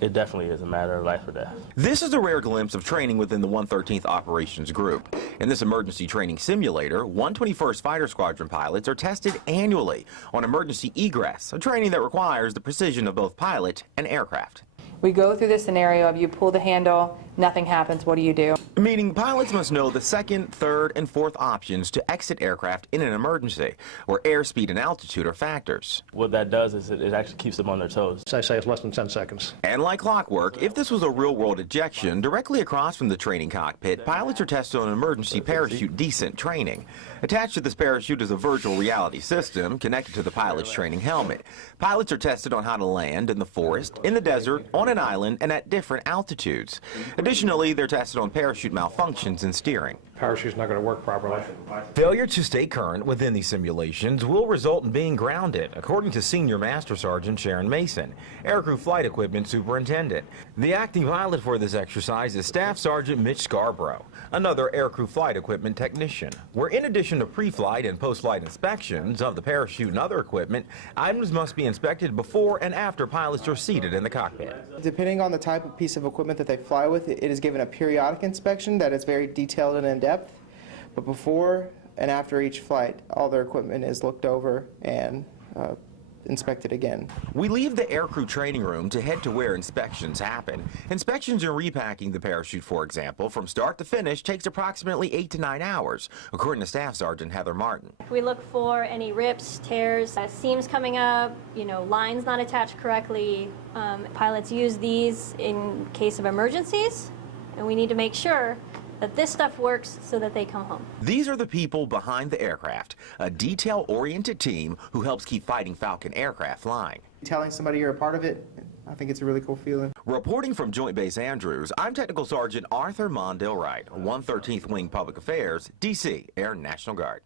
It definitely is a matter of life or death. This is a rare glimpse of training within the 113th Operations Group. In this emergency training simulator, 121st Fighter Squadron pilots are tested annually on emergency egress, a training that requires the precision of both pilot and aircraft. We go through the scenario of you pull the handle, nothing happens, what do you do? Meaning pilots must know the second, third, and fourth options to exit aircraft in an emergency, where airspeed and altitude are factors. What that does is it actually keeps them on their toes. I say it's less than 10 seconds. And like clockwork, if this was a real-world ejection, directly across from the training cockpit, pilots are tested on emergency parachute descent training. Attached to this parachute is a virtual reality system connected to the pilot's training helmet. Pilots are tested on how to land in the forest, in the desert, on an island, and at different altitudes. Additionally, they're tested on parachute malfunctions and steering. Parachute's not going to work properly. Failure to stay current within these simulations will result in being grounded, according to Senior Master Sergeant Sharon Mason, Aircrew Flight Equipment Superintendent. The acting pilot for this exercise is Staff Sergeant Mitch Scarborough, another Aircrew Flight Equipment technician, where in addition to pre-flight and post-flight inspections of the parachute and other equipment, items must be inspected before and after pilots are seated in the cockpit. Depending on the type of piece of equipment that they fly with, it is given a periodic inspection that is very detailed and in-depth. But before and after each flight, all their equipment is looked over and inspected again. We leave the aircrew training room to head to where inspections happen. Inspections and repacking the parachute, for example, from start to finish takes approximately 8 to 9 hours, according to Staff Sergeant Heather Martin. We look for any rips, tears, seams coming up, lines not attached correctly. Pilots use these in case of emergencies, and we need to make sure that this stuff works so that they come home. These are the people behind the aircraft, a detail-oriented team who helps keep Fighting Falcon aircraft flying. Telling somebody you're a part of it, I think it's a really cool feeling. Reporting from Joint Base Andrews, I'm Technical Sergeant Arthur Mondale Wright, 113th Wing Public Affairs, D.C. Air National Guard.